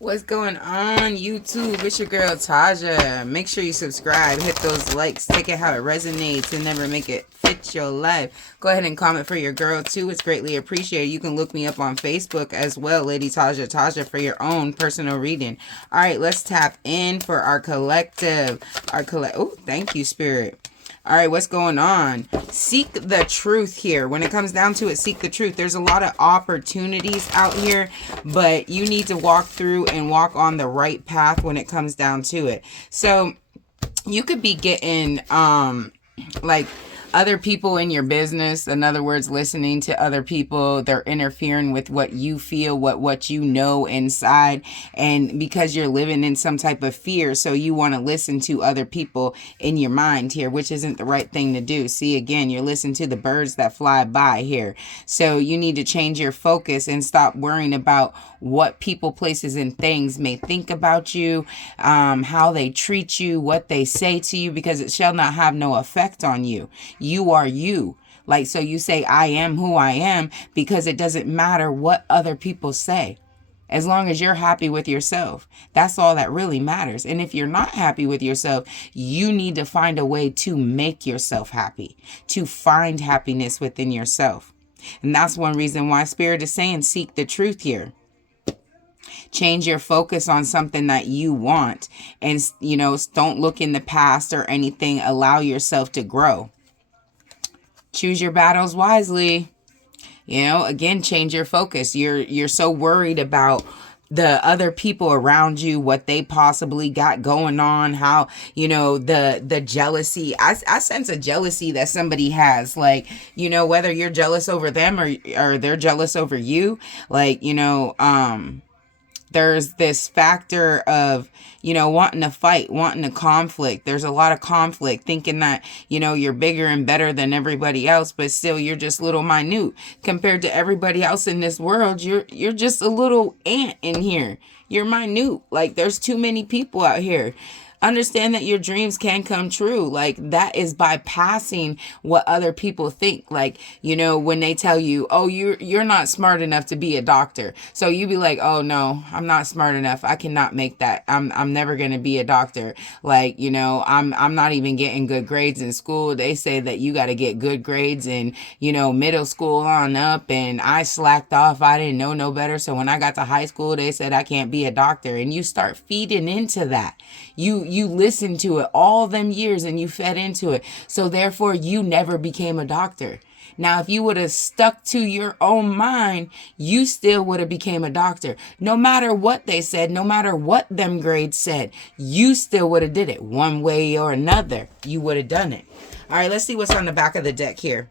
What's going on, YouTube? It's your girl Taja. Make sure you subscribe, hit those likes, take it how it resonates, and never make it fit your life. Go ahead and comment for your girl too. It's greatly appreciated. You can look me up on Facebook as well, Lady Taja for your own personal reading. All right, let's tap in for our collective. Oh, thank you, Spirit. All right, what's going on? Seek the truth here. When it comes down to it, seek the truth. There's a lot of opportunities out here, but you need to walk through and walk on the right path when it comes down to it. So you could be getting like other people in your business. In other words, listening to other people. They're interfering with what you feel, what you know inside. And because you're living in some type of fear, so you want to listen to other people in your mind here, which isn't the right thing to do. See, again, you're listening to the birds that fly by here. So you need to change your focus and stop worrying about what people, places, and things may think about you, how they treat you, what they say to you, because it shall not have no effect on you. You are you. Like, so you say, I am who I am, because it doesn't matter what other people say. As long as you're happy with yourself, that's all that really matters. And if you're not happy with yourself, you need to find a way to make yourself happy, to find happiness within yourself. And that's one reason why Spirit is saying seek the truth here. Change your focus on something that you want, and, don't look in the past or anything. Allow yourself to grow. Choose your battles wisely. Again, change your focus. You're so worried about the other people around you, what they possibly got going on, how, the jealousy. I sense a jealousy that somebody has, like, whether you're jealous over them or they're jealous over you, like, there's this factor of, wanting to fight, wanting to conflict. There's a lot of conflict, thinking that, you're bigger and better than everybody else, but still you're just little minute compared to everybody else in this world. You're just a little ant in here. You're minute. Like, there's too many people out here. Understand that your dreams can come true. Like, that is bypassing what other people think. Like, when they tell you, oh, you're not smart enough to be a doctor. So you be like, oh no, I'm not smart enough. I cannot make that. I'm never going to be a doctor. Like, I'm not even getting good grades in school. They say that you got to get good grades in, middle school on up. And I slacked off. I didn't know no better. So when I got to high school, they said I can't be a doctor. And you start feeding into that. You listened to it all them years and you fed into it. So therefore you never became a doctor. Now, if you would have stuck to your own mind, you still would have became a doctor. No matter what they said, no matter what them grades said, you still would have did it one way or another. You would have done it. All right, let's see what's on the back of the deck here.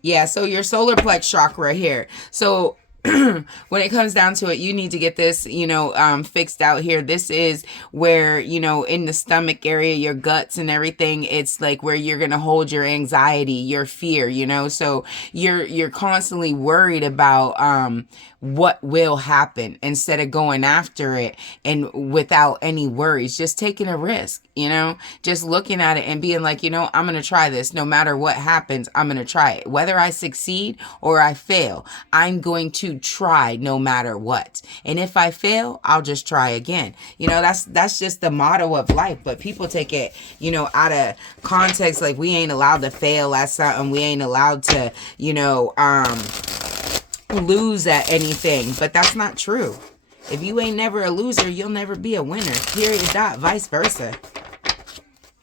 Yeah, so your solar plex chakra here. So when it comes down to it, you need to get this, fixed out here. This is where, in the stomach area, your guts and everything, it's like where you're going to hold your anxiety, your fear, so you're constantly worried about, what will happen instead of going after it and without any worries, just taking a risk, just looking at it and being like, I'm going to try this. No matter what happens, I'm going to try it. Whether I succeed or I fail, I'm going to try no matter what. And if I fail, I'll just try again. That's just the motto of life. But people take it, out of context. Like, we ain't allowed to fail at something. We ain't allowed to, lose at anything. But that's not true. If you ain't never a loser, you'll never be a winner. Period. Dot. Vice versa.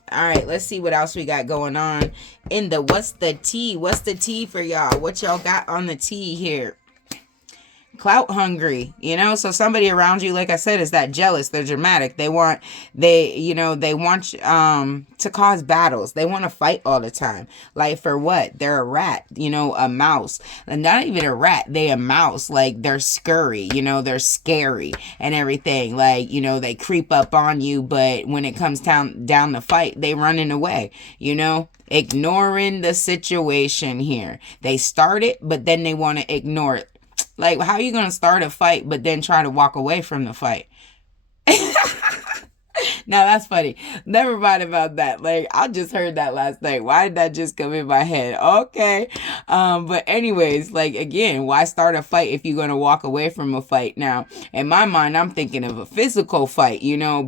All right, let's see what else we got going on in the what's the tea? What's the tea for y'all? What y'all got on the tea here? Clout hungry, so somebody around you, like I said, is that jealous. They're dramatic. They want to cause battles. They want to fight all the time. Like, for what? They're a rat, a mouse. And not even a rat, they a mouse. Like, they're scurry, they're scary and everything. Like, they creep up on you, but when it comes down the fight, they running away, ignoring the situation here. They start it, but then they want to ignore it. Like, how are you going to start a fight but then try to walk away from the fight? Now that's funny. Never mind about that. Like, I just heard that last night. Why did that just come in my head? Okay. But anyways, like, again, why start a fight if you're going to walk away from a fight? Now, in my mind, I'm thinking of a physical fight,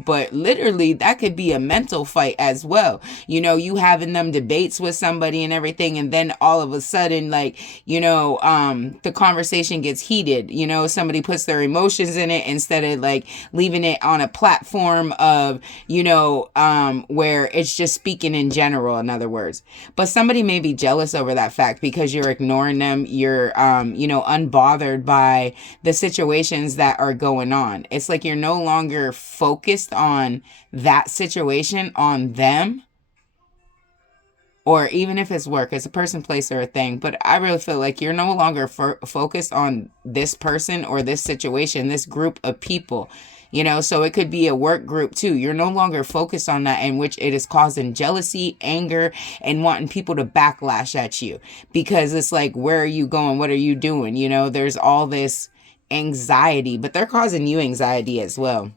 but literally that could be a mental fight as well. You having them debates with somebody and everything, and then all of a sudden, like, the conversation gets heated. Somebody puts their emotions in it instead of like leaving it on a platform of, where it's just speaking in general, in other words. But somebody may be jealous over that fact because you're ignoring them. You're, unbothered by the situations that are going on. It's like you're no longer focused on that situation, on them. Or even if it's work, it's a person, place, or a thing. But I really feel like you're no longer focused on this person or this situation, this group of people. So it could be a work group too. You're no longer focused on that, in which it is causing jealousy, anger, and wanting people to backlash at you. Because it's like, where are you going? What are you doing? There's all this anxiety, but they're causing you anxiety as well.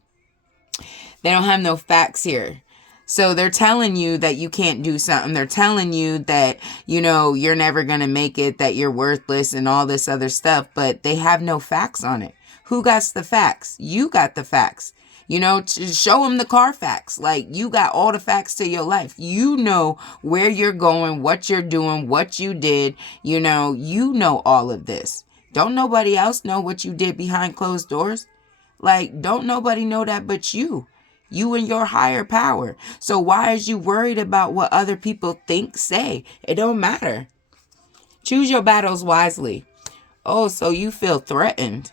They don't have no facts here. So they're telling you that you can't do something. They're telling you that, you're never going to make it, that you're worthless and all this other stuff, but they have no facts on it. Who got the facts? You got the facts. To show them the Carfax. Like, you got all the facts to your life. You know where you're going, what you're doing, what you did. You know all of this. Don't nobody else know what you did behind closed doors. Like, don't nobody know that but you. You and your higher power. So why is you worried about what other people think, say? It don't matter. Choose your battles wisely. Oh, so you feel threatened.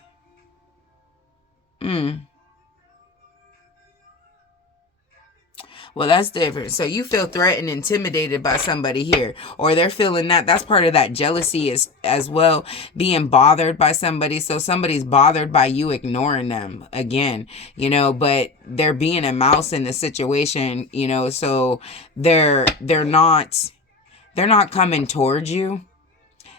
Well, that's different. So you feel threatened, intimidated by somebody here, or they're feeling that. That's part of that jealousy as well, being bothered by somebody. So somebody's bothered by you ignoring them again, but they're being a mouse in the situation, so they're not coming towards you.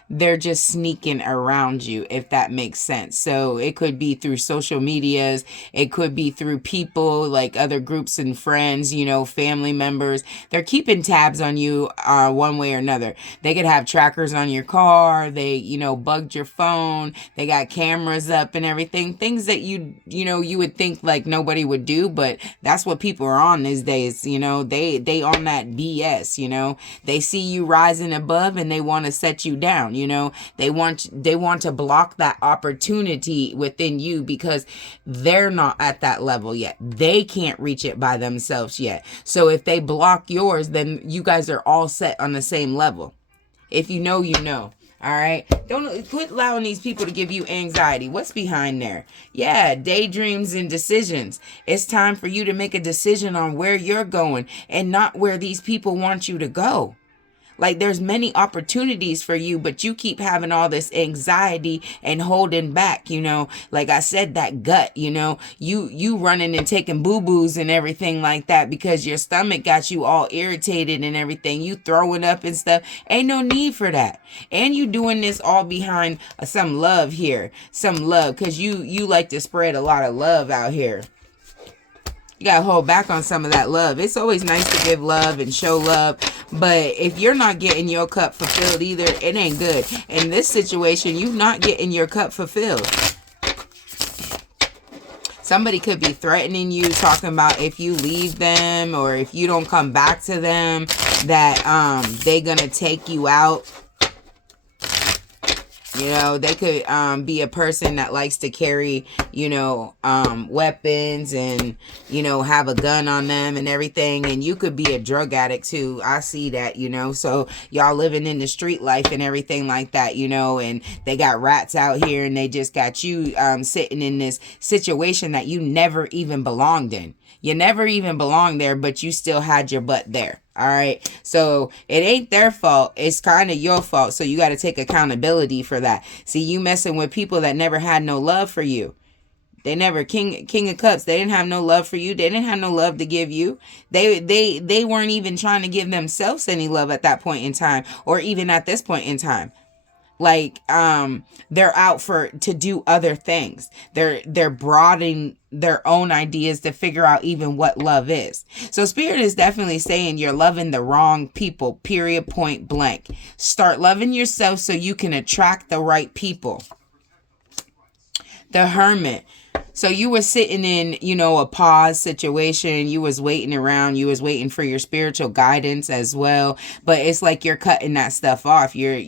They're just sneaking around you, if that makes sense. So it could be through social medias. It could be through people, like other groups and friends, family members. They're keeping tabs on you one way or another. They could have trackers on your car. They, bugged your phone. They got cameras up and everything. Things that you would think like nobody would do, but that's what people are on these days. They on that BS, They see you rising above and they want to set you down. They want to block that opportunity within you because they're not at that level yet. They can't reach it by themselves yet. So if they block yours, then you guys are all set on the same level. If you know, you know. All right. Don't quit allowing these people to give you anxiety. What's behind there? Yeah, daydreams and decisions. It's time for you to make a decision on where you're going and not where these people want you to go. Like, there's many opportunities for you, but you keep having all this anxiety and holding back, like I said, that gut, you running and taking boo-boos and everything like that because your stomach got you all irritated and everything. You throwing up and stuff. Ain't no need for that. And you doing this all behind some love here, some love, because you like to spread a lot of love out here. You got to hold back on some of that love. It's always nice to give love and show love. But if you're not getting your cup fulfilled either, it ain't good. In this situation, you're not getting your cup fulfilled. Somebody could be threatening you, talking about if you leave them or if you don't come back to them, that they're going to take you out. They could be a person that likes to carry, weapons and, have a gun on them and everything. And you could be a drug addict too. I see that, so y'all living in the street life and everything like that, and they got rats out here and they just got you sitting in this situation that you never even belonged in. You never even belonged there, but you still had your butt there. All right. So it ain't their fault. It's kind of your fault. So you got to take accountability for that. See, you messing with people that never had no love for you. They never, King of Cups, they didn't have no love for you. They didn't have no love to give you. They weren't even trying to give themselves any love at that point in time, or even at this point in time. Like they're out to do other things. They're broadening their own ideas to figure out even what love is. So spirit is definitely saying you're loving the wrong people, period, point blank. Start loving yourself so you can attract the right people. The Hermit. So you were sitting in, a pause situation. You was waiting around. You was waiting for your spiritual guidance as well. But it's like you're cutting that stuff off. You're,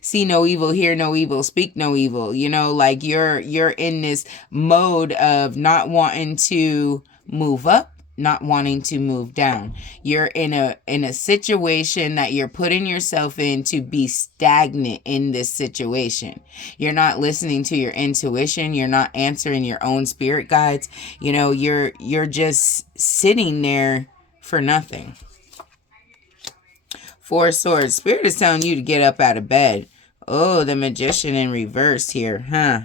see no evil, hear no evil, speak no evil. Like you're in this mode of not wanting to move up, not wanting to move down. You're in a situation that you're putting yourself in to be stagnant in this situation. You're not listening to your intuition. You're not answering your own spirit guides. You're just sitting there for nothing. Four of Swords. Spirit is telling you to get up out of bed. Oh, the Magician in reverse here, huh?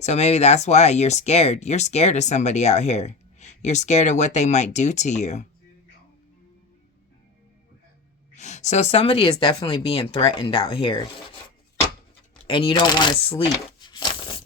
So maybe that's why you're scared. You're scared of somebody out here. You're scared of what they might do to you. So somebody is definitely being threatened out here. And you don't want to sleep.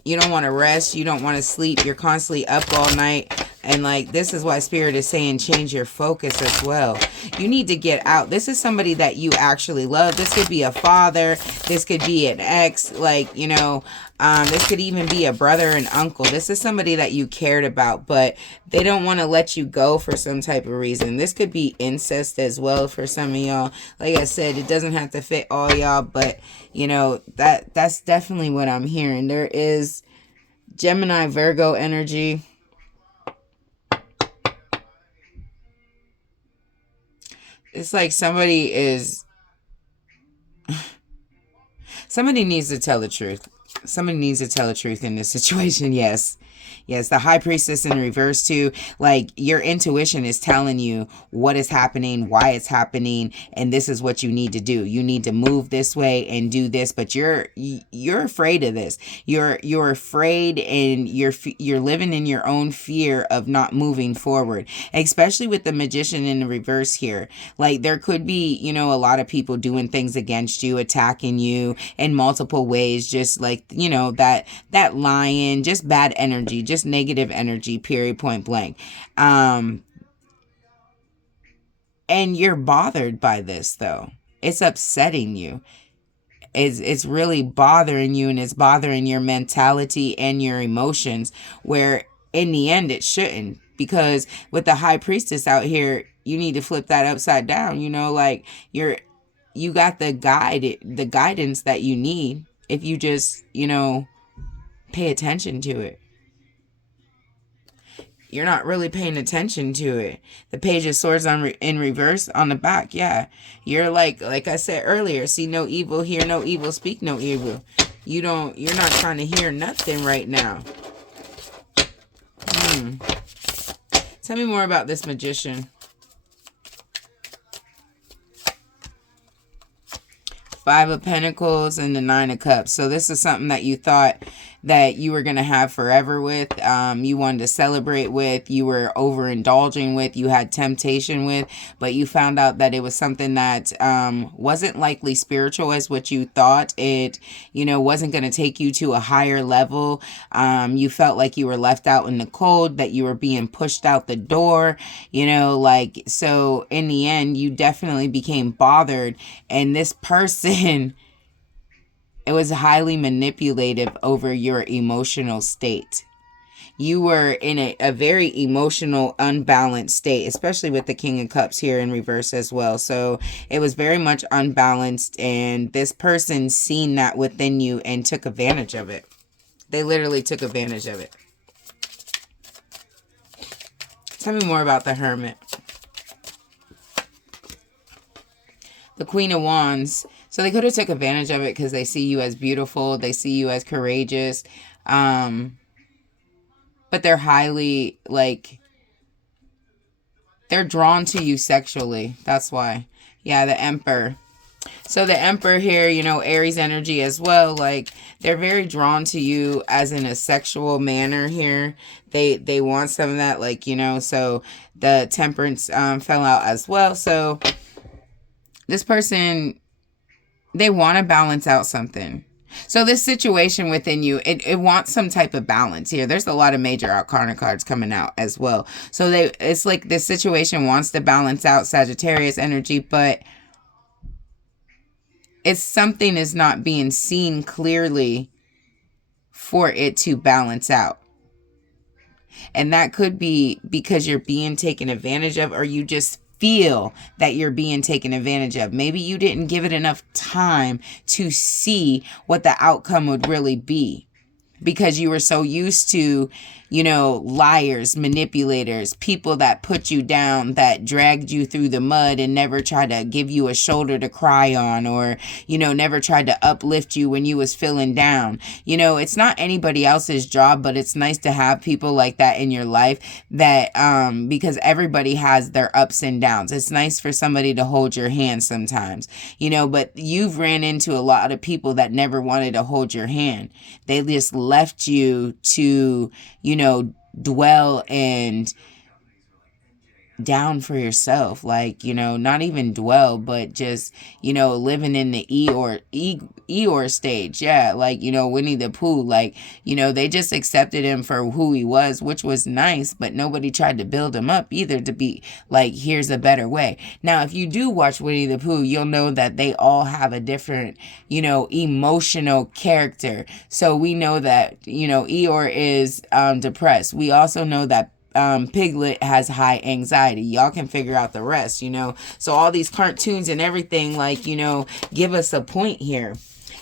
You don't want to rest. You don't want to sleep. You're constantly up all night. And like, this is why Spirit is saying change your focus as well. You need to get out. This is somebody that you actually love. This could be a father. This could be an ex. Like, this could even be a brother and uncle. This is somebody that you cared about, but they don't want to let you go for some type of reason. This could be incest as well for some of y'all. Like I said, it doesn't have to fit all y'all, but that's definitely what I'm hearing. There is Gemini, Virgo energy. It's like somebody needs to tell the truth. Somebody needs to tell the truth in this situation. Yes. Yes, the High Priestess in reverse too. Like your intuition is telling you what is happening, why it's happening, and this is what you need to do. You need to move this way and do this, but you're afraid of this. You're afraid, and you're living in your own fear of not moving forward. Especially with the Magician in the reverse here. Like there could be, a lot of people doing things against you, attacking you in multiple ways, just like, that lion, just bad energy, just negative energy, period, point blank. And you're bothered by this though. It's upsetting you. It's really bothering you, and it's bothering your mentality and your emotions, where in the end it shouldn't, because with the High Priestess out here, you need to flip that upside down. Like you got the guidance that you need if you just, pay attention to it. You're not really paying attention to it. The Page of Swords in reverse on the back. Yeah. You're like I said earlier, see no evil, hear no evil, speak no evil. You're not trying to hear nothing right now. Tell me more about this Magician. Five of Pentacles and the Nine of Cups. So this is something that you thought that you were going to have forever with, you wanted to celebrate with, you were overindulging with, you had temptation with, but you found out that it was something that wasn't likely spiritual as what you thought. It, wasn't going to take you to a higher level. You felt like you were left out in the cold, that you were being pushed out the door, so in the end, you definitely became bothered, and this person, it was highly manipulative over your emotional state. You were in a very emotional, unbalanced state, especially with the King of Cups here in reverse as well. So it was very much unbalanced, and this person seen that within you and took advantage of it. They literally took advantage of it. Tell me more about the Hermit. The Queen of Wands. So they could have took advantage of it because they see you as beautiful. They see you as courageous. But they're highly, they're drawn to you sexually. That's why. Yeah, the Emperor. So the Emperor here, Aries energy as well. They're very drawn to you as in a sexual manner here. They want some of that, so the Temperance fell out as well. So this person They want to balance out something. So this situation within you, it wants some type of balance here. There's a lot of major arcana cards coming out as well. So it's like this situation wants to balance out Sagittarius energy, but it's something is not being seen clearly for it to balance out. And that could be because you're being taken advantage of, or you just feel that you're being taken advantage of. Maybe you didn't give it enough time to see what the outcome would really be, because you were so used to, liars, manipulators, people that put you down, that dragged you through the mud and never tried to give you a shoulder to cry on, or, never tried to uplift you when you was feeling down. It's not anybody else's job, but it's nice to have people like that in your life that, because everybody has their ups and downs. It's nice for somebody to hold your hand sometimes, but you've ran into a lot of people that never wanted to hold your hand. They just left you to, dwell and down for yourself, like, not even dwell, but just, living in the Eeyore stage. Yeah, like, Winnie the Pooh, like, they just accepted him for who he was, which was nice, but nobody tried to build him up either to be like, here's a better way. Now, if you do watch Winnie the Pooh, you'll know that they all have a different, emotional character. So we know that, Eeyore is depressed. We also know that Piglet has high anxiety. Y'all can figure out the rest, So all these cartoons and everything, like, give us a point here.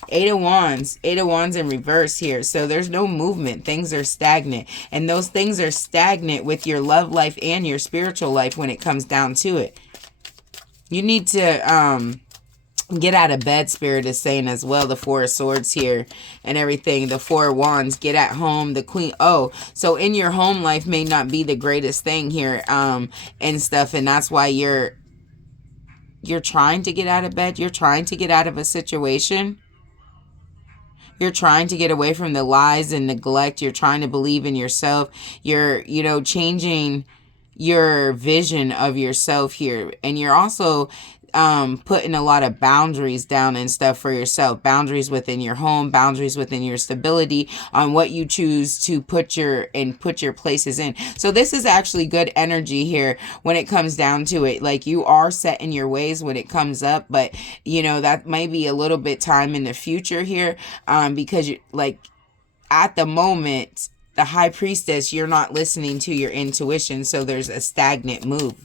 Eight of Wands in reverse here. So there's no movement. Things are stagnant. And those things are stagnant with your love life and your spiritual life when it comes down to it. You need to get out of bed, Spirit is saying as well. The Four of Swords here and everything. The Four of Wands, get at home. The Queen. Oh, so in your home life may not be the greatest thing here and stuff. And that's why you're trying to get out of bed. You're trying to get out of a situation. You're trying to get away from the lies and neglect. You're trying to believe in yourself. You're, changing your vision of yourself here. And you're also putting a lot of boundaries down and stuff for yourself. Boundaries within your home, boundaries within your stability, on what you choose to put your places in. So this is actually good energy here when it comes down to it. Like, you are set in your ways when it comes up, but that may be a little bit time in the future here, because you, like, at the moment, the High Priestess, you're not listening to your intuition, so there's a stagnant move.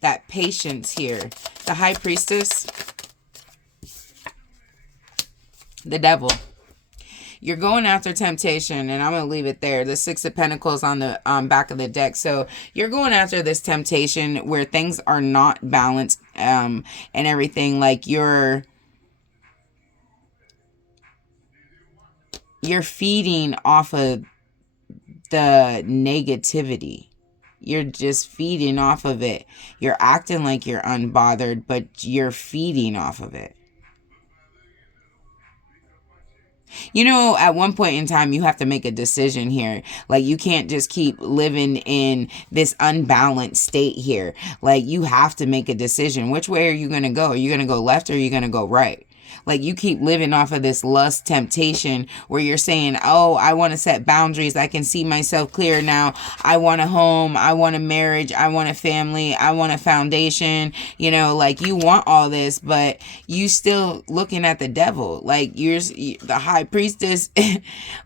That patience here. The High Priestess, the Devil. You're going after temptation, and I'm going to leave it there. The Six of Pentacles on the back of the deck. So you're going after this temptation where things are not balanced and everything. Like, you're feeding off of the negativity. You're just feeding off of it. You're acting like you're unbothered, but you're feeding off of it. At one point in time, you have to make a decision here. Like, you can't just keep living in this unbalanced state here. Like, you have to make a decision. Which way are you going to go? Are you going to go left, or are you going to go right? Like, you keep living off of this lust temptation where you're saying, oh, I want to set boundaries. I can see myself clear now. I want a home. I want a marriage. I want a family. I want a foundation. Like, you want all this, but you still looking at the devil. Like, you're the High Priestess,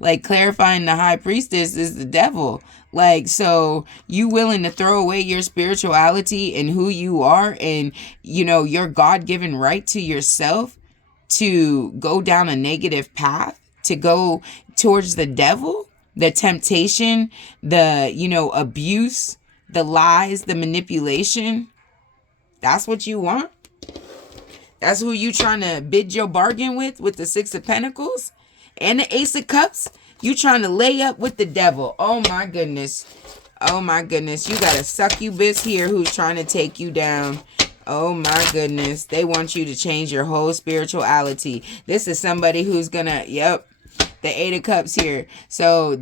like, clarifying the High Priestess is the devil. Like, so you willing to throw away your spirituality and who you are and, your God-given right to yourself to go down a negative path, to go towards the devil, the temptation, the, abuse, the lies, the manipulation. That's what you want? That's who you trying to bid your bargain with the Six of Pentacles and the Ace of Cups? You trying to lay up with the devil. Oh my goodness. Oh my goodness. You got a succubus here who's trying to take you down. Oh my goodness. They want you to change your whole spirituality. This is somebody who's gonna, yep, the Eight of Cups here. So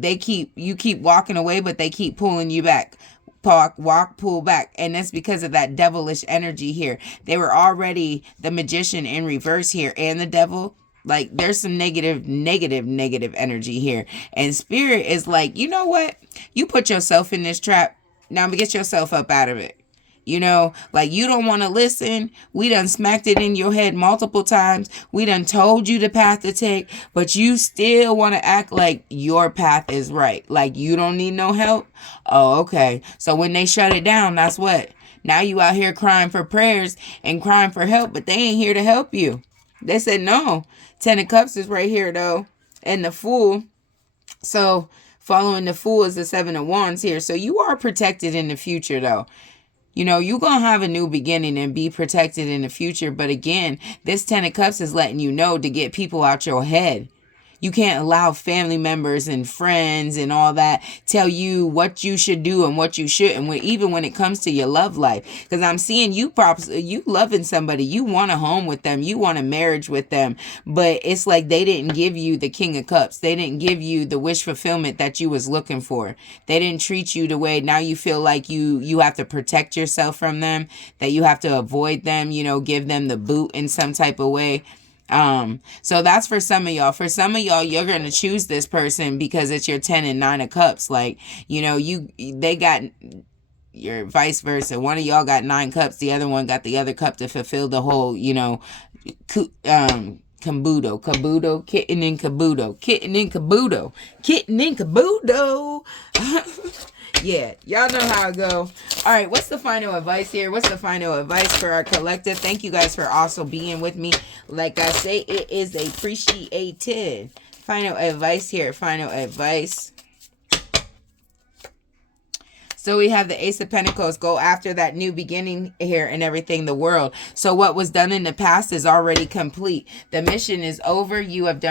you keep walking away, but they keep pulling you back. walk, pull back. And that's because of that devilish energy here. They were already the magician in reverse here and the devil. Like, there's some negative energy here. And spirit is like, you know what? You put yourself in this trap. Now get yourself up out of it. You know, like, you don't want to listen. We done smacked it in your head multiple times. We done told you the path to take, but you still want to act like your path is right. Like, you don't need no help. Oh, okay. So when they shut it down, that's what? Now you out here crying for prayers and crying for help, but they ain't here to help you. They said no. 10 of Cups is right here, though. And the Fool. So following the Fool is the 7 of Wands here. So you are protected in the future, though. You know, you're going to have a new beginning and be protected in the future. But again, this 10 of Cups is letting you know to get people out your head. You can't allow family members and friends and all that tell you what you should do and what you shouldn't, even when it comes to your love life. Because I'm seeing you loving somebody. You want a home with them. You want a marriage with them. But it's like they didn't give you the King of Cups. They didn't give you the wish fulfillment that you was looking for. They didn't treat you the way now you feel like you have to protect yourself from them, that you have to avoid them, you know, give them the boot in some type of way. So that's for some of y'all. For some of y'all, you're going to choose this person because it's your 10 and 9 of Cups. Like, you know, they got your vice versa. One of y'all got 9 cups. The other one got the other cup to fulfill the whole, you know, Kabuto, kitten and caboodle. Yeah, y'all know how it go. All right, what's the final advice here? What's the final advice for our collective? Thank you guys for also being with me. Like I say, it is appreciated. Final advice here. Final advice. So we have the Ace of Pentacles. Go after that new beginning here and everything, the world. So what was done in the past is already complete. The mission is over. You have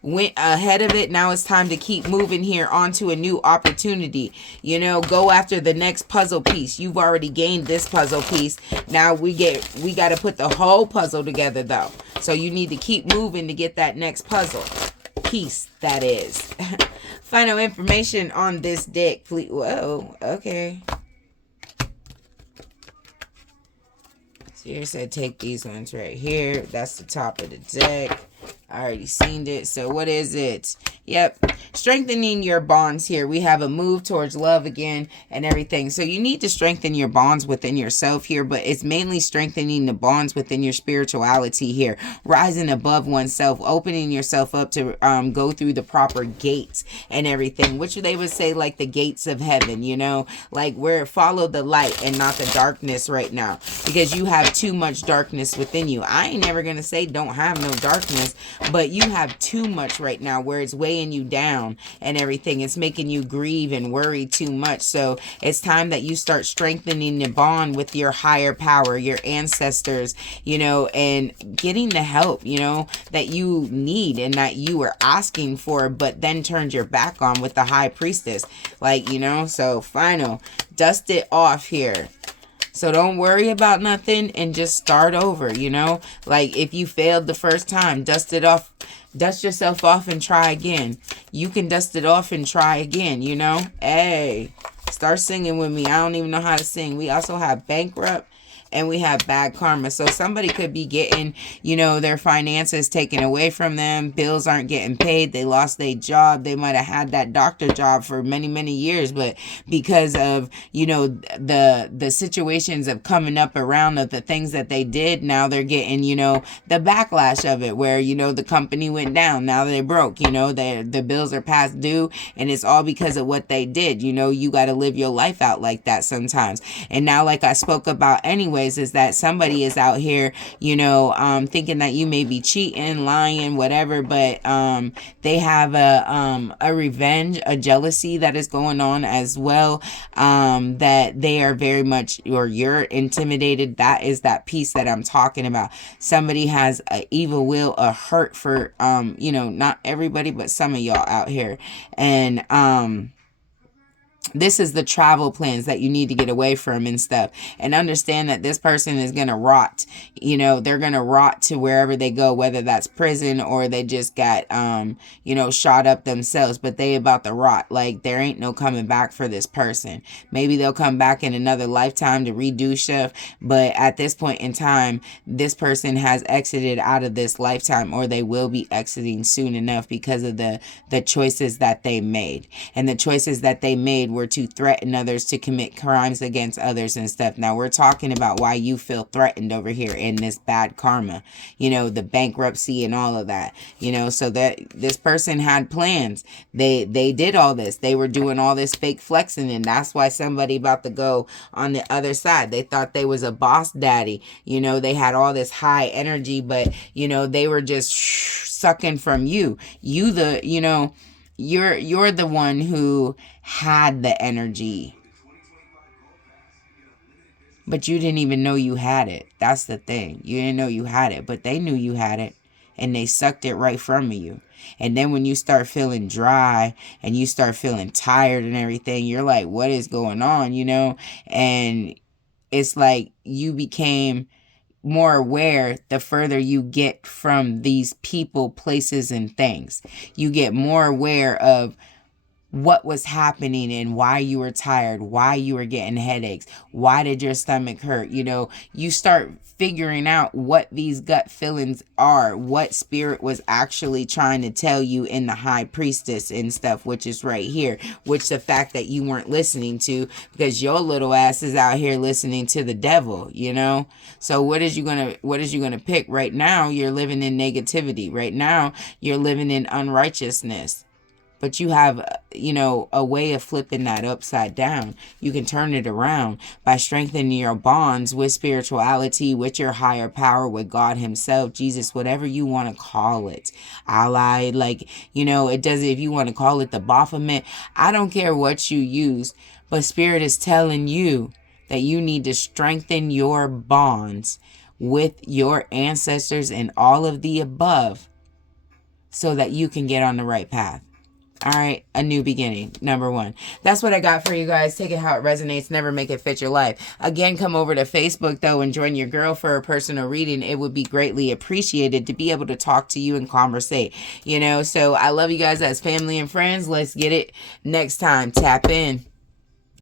went ahead of it. Now it's time to keep moving here onto a new opportunity. You know, go after the next puzzle piece. You've already gained this puzzle piece. Now we got to put the whole puzzle together, though. So you need to keep moving to get that next puzzle piece, that is. Final information on this deck, please. Whoa, okay. So here said take these ones right here. That's the top of the deck. I already seen it. So what is it? Yep. Strengthening your bonds here. We have a move towards love again and everything. So you need to strengthen your bonds within yourself here, but it's mainly strengthening the bonds within your spirituality here. Rising above oneself, opening yourself up to go through the proper gates and everything, which they would say like the gates of heaven, you know, like where follow the light and not the darkness right now, because you have too much darkness within you. I ain't never going to say don't have no darkness, but you have too much right now where it's weighing you down and everything. It's making you grieve and worry too much. So it's time that you start strengthening the bond with your higher power, your ancestors, you know, and getting the help, you know, that you need and that you were asking for, but then turned your back on with the High Priestess. Like, you know, so final, dust it off here. So don't worry about nothing and just start over, you know? Like if you failed the first time, dust it off, dust yourself off and try again. You can dust it off and try again, you know? Hey, start singing with me. I don't even know how to sing. We also have Bankrupt. And we have bad karma. So somebody could be getting, you know, their finances taken away from them. Bills aren't getting paid. They lost their job. They might have had that doctor job for many, many years. But because of, you know, the situations of coming up around of the things that they did, now they're getting, you know, the backlash of it where, you know, the company went down. Now they broke, you know, the bills are past due. And it's all because of what they did. You know, you got to live your life out like that sometimes. And now, like I spoke about anyway, is that somebody is out here, you know, thinking that you may be cheating, lying, whatever, but they have a revenge, a jealousy that is going on as well, that they are very much, or you're intimidated. That is that piece that I'm talking about. Somebody has an evil will, a hurt for, you know, not everybody, but some of y'all out here. And This is the travel plans that you need to get away from and stuff, and understand that this person is going to rot. You know, they're going to rot to wherever they go, whether that's prison or they just got you know, shot up themselves, but they about to rot. Like, there ain't no coming back for this person. Maybe they'll come back in another lifetime to redo stuff, but at this point in time, this person has exited out of this lifetime, or they will be exiting soon enough, because of the choices that they made. And the choices that they made were to threaten others, to commit crimes against others and stuff. Now we're talking about why you feel threatened over here in this bad karma, you know, the bankruptcy and all of that, you know. So that this person had plans. They did all this. They were doing all this fake flexing, and that's why somebody about to go on the other side. They thought they was a boss daddy, you know. They had all this high energy, but you know, they were just sucking from you. You know, you're the one who had the energy, but you didn't even know you had it. That's the thing. You didn't know you had it, but they knew you had it, and they sucked it right from you. And then when you start feeling dry and you start feeling tired and everything, you're like, what is going on, you know? And it's like you became more aware the further you get from these people, places, and things. You get more aware of what was happening and why you were tired, why you were getting headaches, why did your stomach hurt. You know, you start figuring out what these gut feelings are, what spirit was actually trying to tell you in the high priestess and stuff, which is right here, which the fact that you weren't listening to, because your little ass is out here listening to the devil, you know. So what is you gonna pick? Right now you're living in negativity. Right now you're living in unrighteousness. But you have, you know, a way of flipping that upside down. You can turn it around by strengthening your bonds with spirituality, with your higher power, with God himself, Jesus, whatever you want to call it. Allied, like, you know, it doesn't, if you want to call it the Baphomet, I don't care what you use, but Spirit is telling you that you need to strengthen your bonds with your ancestors and all of the above so that you can get on the right path. All right, a new beginning, number 1. That's what I got for you guys. Take it how it resonates. Never make it fit your life. Again, come over to Facebook, though, and join your girl for a personal reading. It would be greatly appreciated to be able to talk to you and conversate, you know. So I love you guys as family and friends. Let's get it next time. Tap in.